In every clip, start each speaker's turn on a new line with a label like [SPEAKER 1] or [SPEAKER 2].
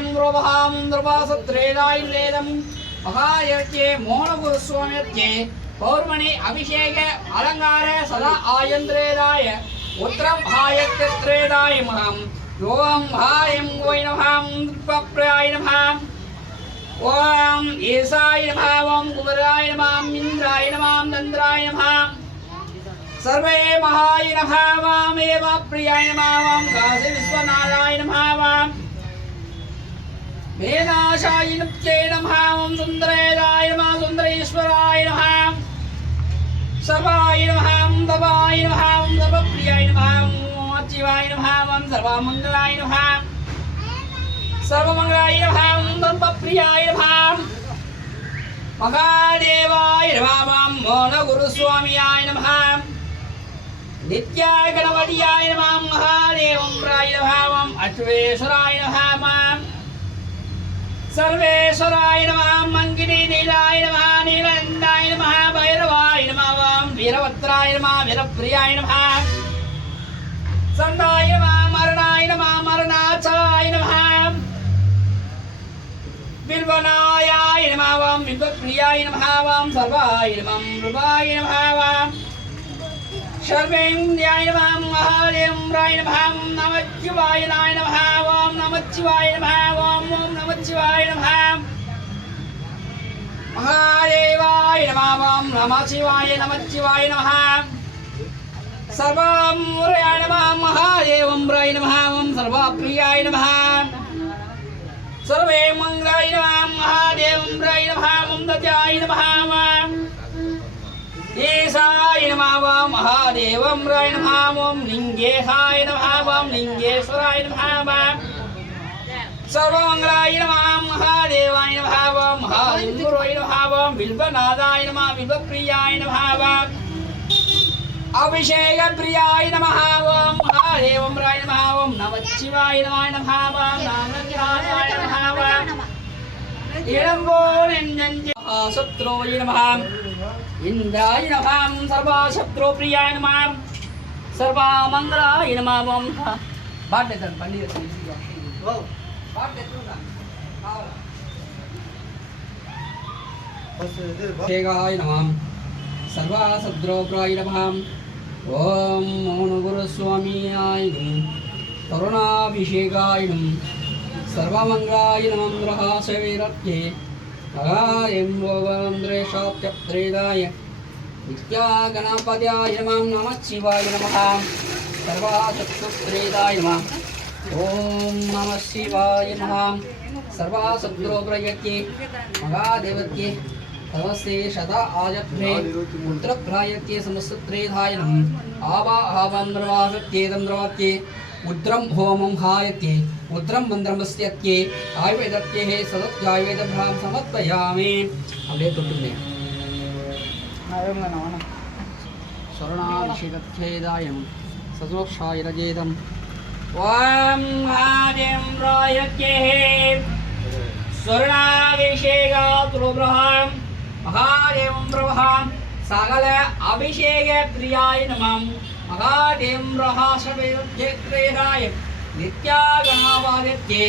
[SPEAKER 1] மகாயம் ரோபகாம் துர்வாசத்ரேதாயுர்வேதம் மகாயர்க்கே மோனகுருஸ்வாமியர்க்கே பௌர்மணி அபிஷேக அலங்கார சதா ஆயந்திரேதாய உத்திரம் ஹாயத்திரேதாய மகம் யோகம் ஹாயம் கோயினமாம் பப்ராய நமாம் ஓம் ஈசாய நமாம் ஓம் குமராய நமாம் இந்திராய நமாம் நந்திராய நமாம் सर्वे महाय नमः वामेव प्रियाय नमः वां काशी विश्वनाथाय नमः వేదాశాయి నృత్యే నమ ఓం సుందరేదాయ నమ సుందరేశ్వరాయ నమ సర్వాయ నమ ఓం తపాయ నమ ఓం తపప్రియాయ నమ ఓం అత్యవాయ నమ ఓం సర్వమంగళాయ నమ సర్వమంగళాయ నమ ఓం తపప్రియాయ నమ మహాదేవాయ నమ ఓం మోన గురుస్వామియాయ నమ నిత్యాయ గణపతియాయ నమ మహాదేవం రాయ నమ అశ్వేశ్వరాయ నమ సర్వేశ్వరాయ నమ మంగిని నీలాయ నమ నీలందాయ నమ భైరవాయ నమ వాం వీరవత్రాయ నమ వీరప్రియాయ నమ. సందాయ నమ మరణాయ నమ మరణాచాయ నమ. బిల్వనాయాయ నమ వాం బిల్వప్రియాయ నమ వాం సర్వాయ నమ మృగాయ నమ వాం सर्वेन्द्रियाय नमः महादेव्राय नमः नमः नाय नमः ॐ नमः शिवाय नमः ॐ ॐ नमः शिवाय नमः महादेवाय नमः ॐ नमः शिवाय नमः शिवाय नमः सर्वमूर्याय नमः महादेवं राय नमः ॐ सर्वप्रियाय नमः सर्वे मङ्गलाय नमः महादेवं राय नमः ॐ दत्याय नमः ఈశాయ నమావాం మహాదేవం రాయ నమావం లింగేశాయ నమావాం లింగేశ్వరాయ నమావాం సర్వమంగళాయ నమాం మహాదేవాయ నమావాం మహాలింగురోయ నమావాం బిల్వనాదాయ నమా బిల్వప్రియాయ నమావాం అభిషేక ప్రియాయ నమహావం మహాదేవం రాయ నమహావం నమశివాయ నమాయ నమహావం నామగ్రహాయ నమహావం ఇడంబో నింజంజ శత్రోయ నమహాం ఇంద్రాయ నమాం సర్వశత్రుప్రియాయ నమాం. సర్వమంగళాయ నమాం పాడలేదు బండి పాడలేదు నమాం. సర్వశత్రుప్రాయ నమాం. ఓం మౌన గురుస్వామియాయ తరుణాభిషేకాయ సర్వమంగళాయ నమం. भगायन्द्रेशाप्तप्रेदाय विद्यागणपत्याय नमः, नम शिवाय नम। सर्वासत्सुप्रेदाय नमः। ॐ नमः शिवाय नमः। सर्वासद्रोप्रयत्ये महादेवत्ये नमस्ते शता आजभ्रे पुत्रभ्रायत्ये समस्तत्रेधाय नम। आवा, आवां द्रवासत्येदं द्रवात्ये उद्रं होमं हायत्ये उद्रम मंद्रमस्ये आयुर्वेदज्ञे सदत्यायुर्वेदभ्यां समर्पयामि। அப்படியே தொட்டுங்க शरणाभिषेदखेदायं सदोक्षायरजेदम् ॐ आदिं रायज्ञेः स्वर्णाभिषेकात् रुब्रहां महादेवं प्रभहां सकल अभिषेकप्रियाय नमः। महादेवं रहासवेदक्षेत्रेणाय ನಿತ್ಯಾಗಮಾವಾದಿತ್ಯೆ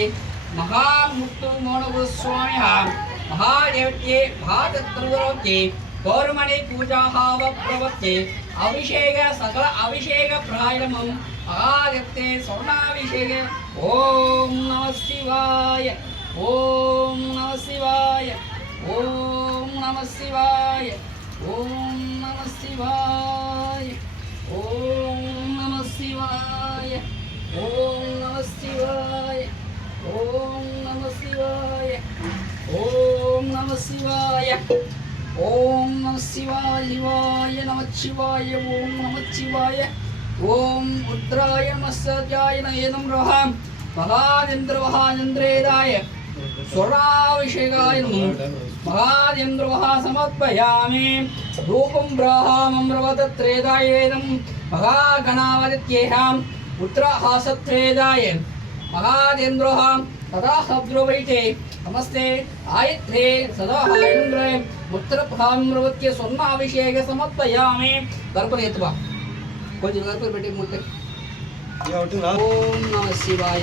[SPEAKER 1] ಮಹಾಮುತ್ತು ಮೋಣಗು ಸ್ವಾಮಿ ಮಹಾದೇವತ್ಯೆ ಭಾಗತ್ರವಲೋಕೆ ಪೌರ್ಮಣಿ ಪೂಜಾಹಾವ ಪ್ರವತ್ಯೆ ಅಭಿಷೇಕ ಸಕಲ ಅಭಿಷೇಕ ಪ್ರಾಯಮಂ ಮಹಾದತ್ತೆ ಸ್ವರ್ಣಾಭಿಷೇಕ ಓಂ ನಮ ಶಿವಾಯ ಓಂ ನಮ ಶಿವಾಯ ಓಂ ನಮ ಶಿವಾಯ ಓಂ ನಮ ಶಿವಾಯ ಓಂ ನಮ ಶಿವಾಯ ഓം നമ ശിവായ ഓം നമ ശിവായ ഓം നമ ശിവായ ഓം നമ ശിവായ ശിവായ നമ ശിവായ ഓം നമ ശിവായ ഓം ഉദ്രായ മസ്സായ നയനം രഹാം മഹാചന്ദ്രമഹാചന്ദ്രേതായ സ്വരാഭിഷേകായ മഹാചന്ദ്രമഹാസമർപ്പയാമേ. രൂപം ബ്രാഹാമം രവതത്രേതായേനം മഹാഗണാവതിത്യേഹാം पुत्रहासत्वेदाय महादेन्द्रोहां तथा सद्रोवैते नमस्ते आयत्रे सदा इन्द्रे पुत्रभामृवत्य स्वर्ण अभिषेक समत्पयामे गर्भनेत्वा कोई जगह पर शिवाय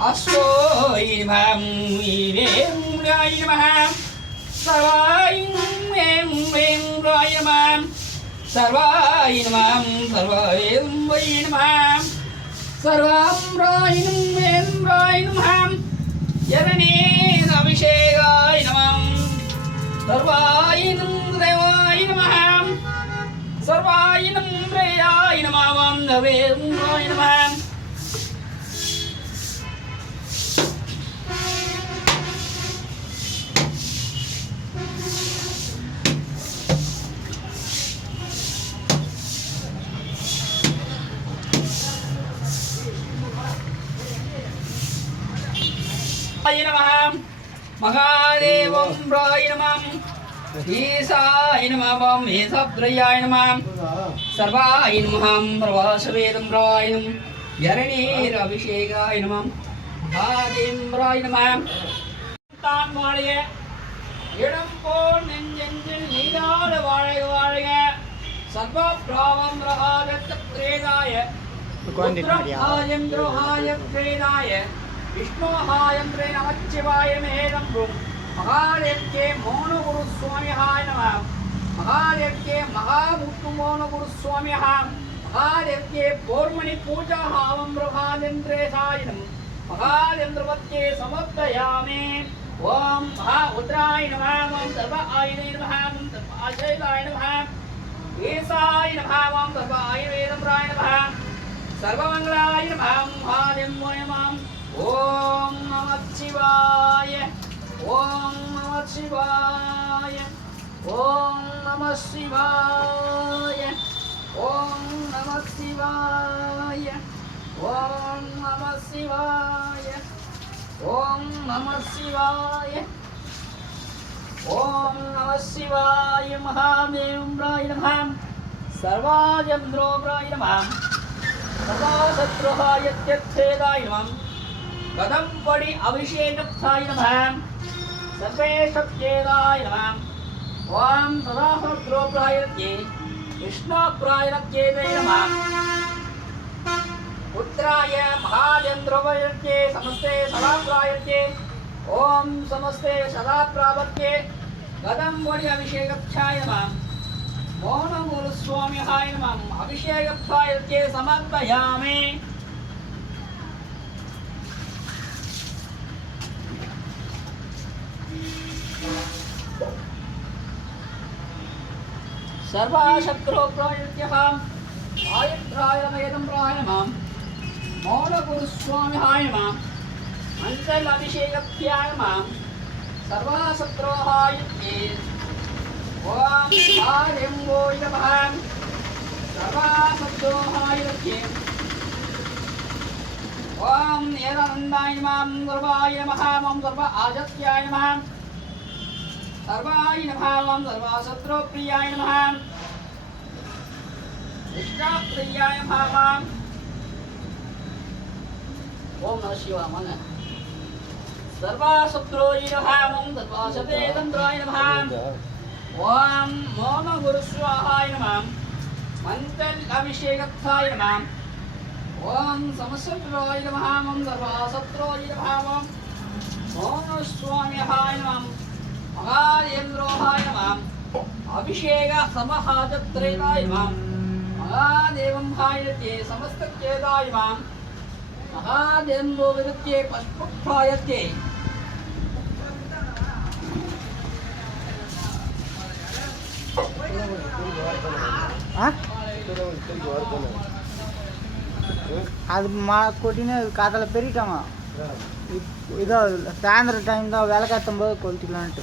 [SPEAKER 1] அஸ்வோ இமம் இவேம் ராயமம் சர்வாயும் வேம் வேம் ராயமம் சர்வாயினமம் சர்வாயும் வைனமம் சர்வம் ராயினும் வேம் ராயினமம் யவனே அபிஷேகாய நம नमः वां ईशप्रियाय नमः सर्वाय नमः प्रवासवेदं प्राय नमः यरणीरभिषेकाय नमः महादेव्राय नमः தான் வாழைய இடம் போல் நெஞ்செஞ்சில் நீராட வாழக வாழக சர்வ பிராவம் ரகாதத்த பிரேதாய புத்திரஹாயம் துரோஹாய பிரேதாய விஷ்ணோஹாயம் பிரே நமச்சிவாய மேதம் ரும் மகாதேவ்கே மோனகுரு சுவாமிஹாய நம மகாதேவ்கே மகாமுத்து மோனகுரு சுவாமிஹ மகாதேவ்கே போர்மணி பூஜாஹாவம் ரகாதேந்திரேசாய நம மகாதேந்திரவத்யே சமர்ப்பயாமி ஓம் மகா உத்ராய நம ஓம் சர்வ ஆயுதே நம ஓம் சர்வ ஆயுதாய நம ஈசாய நம ஓம் சர்வ ஆயுர்வேதம் நம सर्वमङ्गलाय नमः महादेव नमः ॐ नमः शिवाय ॐ नमः शिवाय నమ శివాయ ఓం నమ శివాయ ఓం నమ శివాయ ఓం నమ శివాయ ఓం నమ శివాయ మహాదేవ్రాయ నమ సర్వాజంద్రోభ్రాయ నమ సదాశత్రుహాయ త్యర్థేదాయ నమం కదంపడి అభిషేకప్తాయ నమ సర్వేషప్యేదాయ నమ ఓం సదాహద్రోప్రాయణ్యే విష్ణోప్రాయణ్యేదే నమ పుత్రాయ మహాయంద్రవయత్యే సమస్తే సదాప్రాయత్యే ఓం సమస్తే సదాప్రాపత్యే గదం వడి అభిషేకక్షాయ నమ మౌనమూలస్వామ్యాయ నమ అభిషేకక్షాయత్యే సమర్పయామి सर्वाशत्रोग्रायुत्यहाम् आयुद्रायमेदम्राय माँ मौनगुरुस्वामिहाय माम् मण्डलभिषेकभ्याय माँ सर्वाशत्रोहायुत्ये ॐ हारिम्बोय नमः सर्वाशत्रोहायुत्ये ॐ नेदानन्दाय माँ गर्वाय नमः। मम गर्व आजत्याय नमः सर्वाय नमः ओम सर्वाशत्रुप्रियाय नमः इष्टप्रियाय नमः ओम नमः शिवाय मन सर्वाशत्रुय नमः ओम सर्वाशतेन्द्राय नमः ओम मोम गुरुस्वाहाय नमः मन्त्रल अभिषेकत्थाय नमः ओम समशत्रोय नमः ओम सर्वाशत्रोय नमः ओम स्वाम्यहाय नमः மகாதேந்திரோகாய மாம். அபிஷேக சமஹாஜத்ரேதாய மாம். மகாதேவம் ஹாயத்தே சமஸ்தேதாய மாம். மகாதேந்தோ விருத்தியே
[SPEAKER 2] பஷ்பாயத்தே அது மா கொட்டின்னு காதில் பெருக்காமா இதோ சாயந்தரம் டைம் தான் விளக்காத்தும் போது கொளுத்திக்கலான்ட்டு.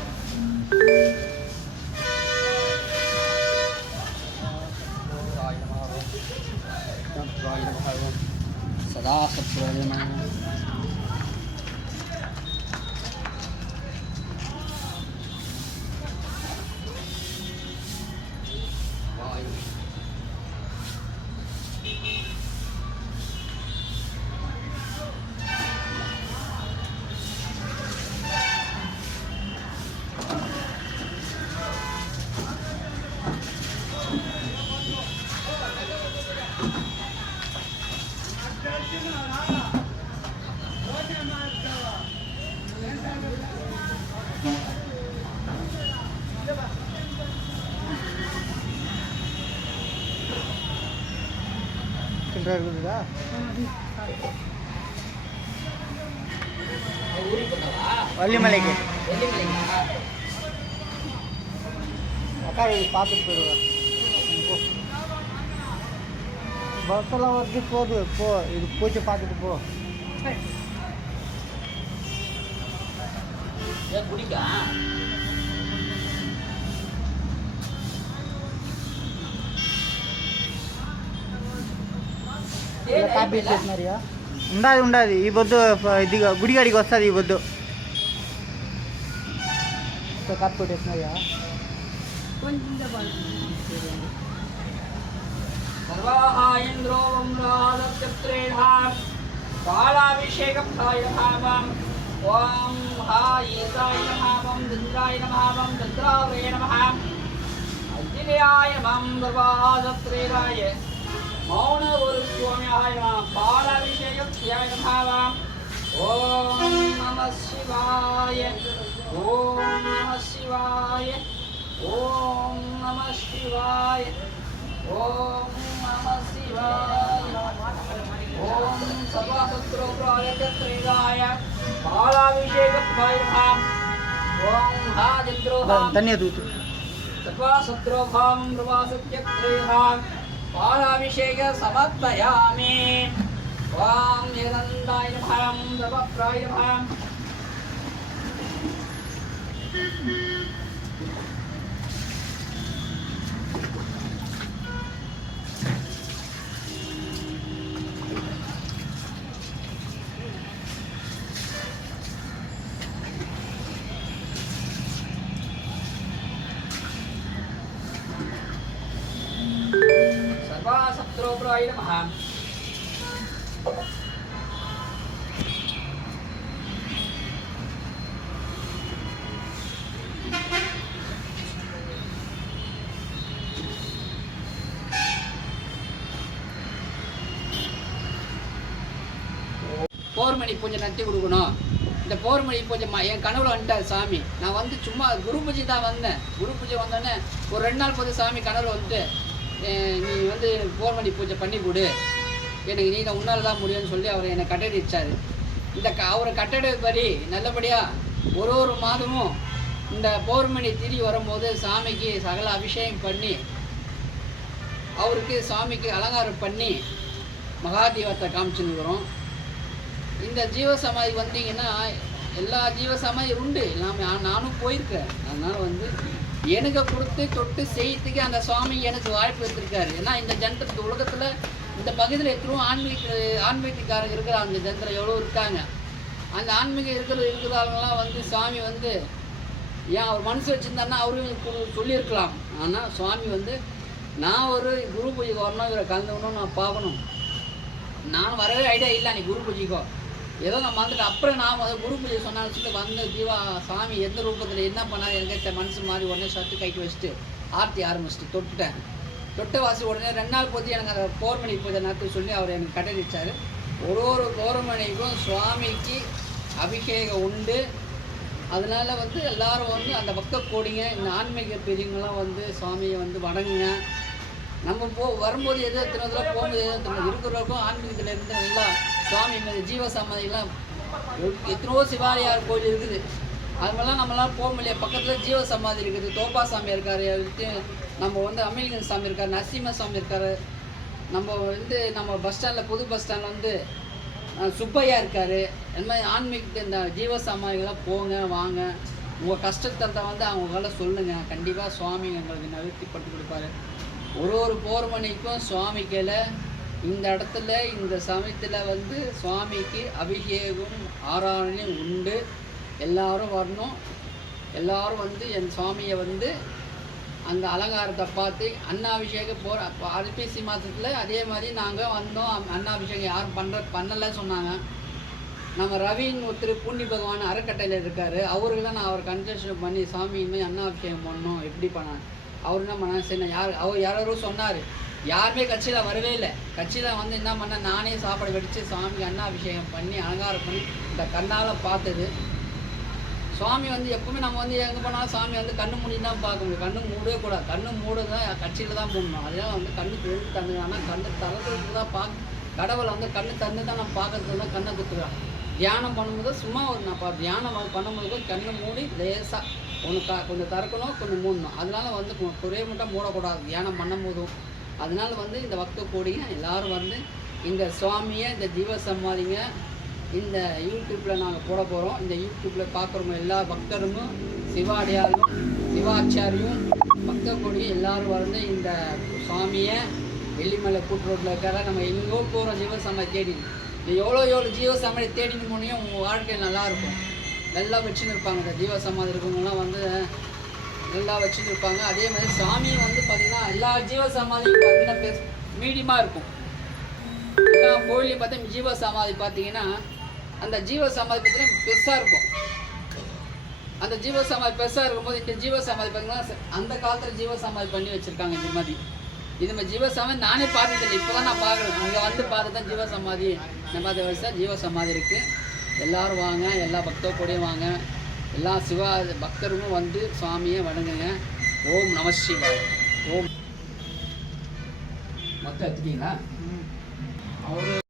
[SPEAKER 2] சில்லறை
[SPEAKER 1] இருக்குதுங்களா
[SPEAKER 2] வள்ளிமலைக்கு. அக்கா இது பார்த்துட்டு போயிடுவேன். பஸ்ஸெல்லாம் வருது போகுது போ. இது பூச்சி பார்த்துட்டு போ.
[SPEAKER 1] குடிக்கா?
[SPEAKER 2] ఉండదు ఉండదు. ఈ పొద్దు ఇది గుడి గడికి వస్తుంది ఈ పొద్దు కప్
[SPEAKER 1] బాలాభిషేకం ఓం హాయేశాయ నమ ఓం రుద్రాయ నమ ఓం రుద్రావయ నమ. అర్జునాయ మం గర్వాదత్రేరాయ மௌன ஒரு சுவாமியாக நாம் பால அபிஷேகம் தேவையாவாம் ஓம் நம சிவாய ஓம் நம சிவாய ஓம் நம சிவாய ஓம் நம சிவாய ஓம் சபாசத்ரோபாயத்ரீகாய பாலாபிஷேக பைரவாம் ஓம்
[SPEAKER 2] ஹா சத்ரோபாம்
[SPEAKER 1] சபாசத்ரோபாம் பிரபாசத்யத்ரீகாம் పాలాభిషేక సమర్పయామి ఓం వేదంతాయ నమః ప్రభప్రాయ నమః. கோபுராய நமஹ போர்மணி பூஜை நடத்தி கொடுக்கணும். இந்த போர்மணி பூஜை என் கனவுல வந்துட்டார் சாமி. நான் வந்து சும்மா குரு பூஜை தான் வந்தேன். குரு பூஜை வந்தோடனே ஒரு ரெண்டு நாள் போது சாமி கனவுல வந்துட்டு நீ வந்து பௌர்மணி பூஜை பண்ணி கொடு. எனக்கு நீ தான் உன்னால் தான் முடியும்னு சொல்லி அவர் என்னை கட்டடிச்சார். இந்த க அவரை கட்டடப்படி நல்லபடியாக ஒரு ஒரு மாதமும் இந்த பௌர்ணமி திரி வரும்போது சாமிக்கு சகல அபிஷேகம் பண்ணி அவருக்கு சாமிக்கு அலங்காரம் பண்ணி மகாதீபத்தை காமிச்சுருக்குறோம் இந்த ஜீவசமாதி வந்தீங்கன்னா எல்லா ஜீவசமாதி உண்டு. எல்லாமே நானும் போயிருக்கேன். அதனால் வந்து எனக்கு கொடுத்து தொட்டு செய்யறதுக்கு அந்த சுவாமி எனக்கு வாய்ப்பு எடுத்திருக்காரு ஏன்னா இந்த ஜனத்துக்கு உலகத்தில் இந்த பகுதியில் எத்தனும் ஆன்மீக ஆன்மீகக்காரங்க இருக்கிற அந்த ஜனத்தில் எவ்வளோ இருக்காங்க. அந்த ஆன்மீகம் இருக்கிற இருக்கிறவங்களாம் வந்து சுவாமி வந்து ஏன் அவர் மனசு வச்சுருந்தாருன்னா அவரும் கு- சொல்லியிருக்கலாம். ஆனால் சுவாமி வந்து நான் ஒரு குரு பூஜைக்கு வரணும் இவரை கலந்துக்கணும் நான் பார்க்கணும். நான் வரவே ஐடியா இல்லை நீ குரு பூஜைக்கோ ஏதோ நான் வந்துட்டு அப்புறம் நான் அதை குரு பூஜை சொன்னாலும் சொல்லி வந்த ஜீவா சாமி எந்த ரூபத்தில் என்ன பண்ணாரு எனக்கு மனசு மாதிரி உடனே சத்து கைட்டு வச்சுட்டு ஆர்த்தி ஆரம்பிச்சிட்டு தொட்டுட்டேன் தொட்ட வாசி உடனே ரெண்டு நாள் போது எனக்கு அந்த பௌர்மணி பூஜை நடத்து சொல்லி அவர் எனக்கு கட்டளிச்சார் ஒரு ஒரு பௌர்மணிக்கும் சுவாமிக்கு அபிஷேகம் உண்டு. அதனால வந்து எல்லாரும் வந்து அந்த பக்கம் கூடிங்க இந்த ஆன்மீக பெரியவங்களாம் வந்து சுவாமியை வந்து வணங்குங்க. நம்ம போ வரும்போது எதோ எத்தனை போகும்போது எதோ எத்தனை இருக்கிறவருக்கும் ஆன்மீகத்தில் இருந்து நல்லா சுவாமி ஜீவ சமாதிலாம் எத்தனையோ சிவாலயார் கோயில் இருக்குது. அது மாதிரிலாம் நம்மளால் போக முடியல. பக்கத்தில் ஜீவ சமாதி இருக்குது. தோப்பா சாமி இருக்கார் நம்ம வந்து அமிலிங்கன் சாமி இருக்கார் நரசிம்ம சாமி இருக்கார். நம்ம வந்து நம்ம பஸ் ஸ்டாண்டில் புது பஸ் ஸ்டாண்டில் வந்து சுப்பையா இருக்கார். இந்த மாதிரி ஆன்மீகத்து இந்த ஜீவ சமாதிகளாக போங்க வாங்க. உங்கள் கஷ்டத்தை வந்து அவங்களால சொல்லுங்க. கண்டிப்பாக சுவாமி எங்களுக்கு நிவர்த்தி பண்ணி கொடுப்பாரு. ஒரு ஒரு போர் மணிக்கும் சுவாமி கேளை இந்த இடத்துல இந்த சமயத்தில் வந்து சுவாமிக்கு அபிஷேகம் ஆராதனையும் உண்டு. எல்லாரும் வரணும். எல்லாரும் வந்து என் சுவாமியை வந்து அந்த அலங்காரத்தை பார்த்து அன்னாபிஷேகம் போகிற அல்பிசி மாதத்தில் அதே மாதிரி நாங்கள் வந்தோம். அன்னாபிஷேகம் யாரும் பண்ணுற பண்ணலை சொன்னாங்க. நம்ம ரவின்னு ஒருத்தர் பூண்டி பகவான் அறக்கட்டையில் இருக்கார். அவருக்கு தான் நான் அவர் கன்சல்ட் பண்ணி சாமி இனிமேல் அன்னாபிஷேகம் பண்ணணும். எப்படி பண்ண அவர் என்ன பண்ண சரி நான் யார் அவர் யாரோ சொன்னார். யாருமே கட்சியில் வரவே இல்லை. கட்சியில் வந்து என்ன பண்ண நானே சாப்பாடு வெடித்து சாமி அண்ணா அபிஷேகம் பண்ணி அலங்காரம் பண்ணி இந்த கண்ணால் பார்த்தது. சுவாமி வந்து எப்பவுமே நம்ம வந்து எங்கே போனாலும் சாமி வந்து கண்ணு மூடி தான் பார்க்க முடியும். கண்ணு மூடவே கூடாது. கண்ணு மூட தான் கட்சியில் தான் போடணும். அதெல்லாம் வந்து கண்ணு திறந்து தந்து ஆனால் கண்ணு திறந்துட்டு தான் பார்க்க கடவுளை வந்து கண்ணு தந்து தான் நம்ம பார்க்கறதுக்கு தான் கண்ணை குத்துறான் தியானம் பண்ணும்போது சும்மா ஒரு நான் தியானம் பண்ணும்போது கண்ணை மூடி லேசாக ஒன்று க கொஞ்சம் திறக்கணும் கொஞ்சம் மூடணும். அதனால வந்து குறைய மட்டும் மூடக்கூடாது. தியானம் பண்ணும்போதும். அதனால் வந்து இந்த பக்த கோடிங்க எல்லாரும் வந்து இந்த சுவாமியை இந்த ஜீவ சமாதிங்க இந்த யூடியூப்பில் நாங்கள் போட போகிறோம் இந்த யூடியூப்பில் பார்க்குறவங்க எல்லா பக்தரும் சிவாடியாரும் சிவாச்சாரியும் பக்த கொடியும் எல்லாரும் வந்து இந்த சுவாமியை வெள்ளிமலை கூட்டுரோட்டில் இருக்கிற நம்ம எங்கேயோ போகிறோம் சம்மதி தேடி. இது எவ்வளோ எவ்வளோ ஜீவசமாதி தேடின்னு போனியும் உங்கள் வாழ்க்கை நல்லா இருக்கும். நல்லா வச்சுன்னு இருப்பாங்க. இந்த ஜீவசமாதி இருக்கவங்கலாம் வந்து நல்லா வச்சுட்டு இருப்பாங்க அதே மாதிரி சாமியும் வந்து பார்த்திங்கன்னா எல்லா ஜீவ சமாதியும் பார்த்தீங்கன்னா மீடியமாக இருக்கும். எல்லா கோயிலையும் பார்த்தா ஜீவ சமாதி பார்த்தீங்கன்னா அந்த ஜீவ சமாதி பார்த்தீங்கன்னா பெருசாக இருக்கும். அந்த ஜீவ சமாதி பெருசாக இருக்கும்போது இந்த ஜீவ சமாதி பார்த்தீங்கன்னா அந்த காலத்தில் ஜீவ சமாதி பண்ணி வச்சுருக்காங்க இந்த மாதிரி. இது மாதிரி ஜீவ சமாதி நானே பார்த்ததில்லை இப்போ தான் நான் பார்க்குறேன் இங்கே வந்து பார்த்து தான் ஜீவ சமாதி நம்ம அதை வயசாக ஜீவ சமாதி இருக்குது எல்லோரும் வாங்க. எல்லா பக்தோ கூடயும் வாங்க. எல்லா சிவா பக்தரும் வந்து சுவாமியை வணங்குங்க. ஓம் நம சிவாய். ஓம். மொத்தம் எடுத்துட்டீங்களா? அவர்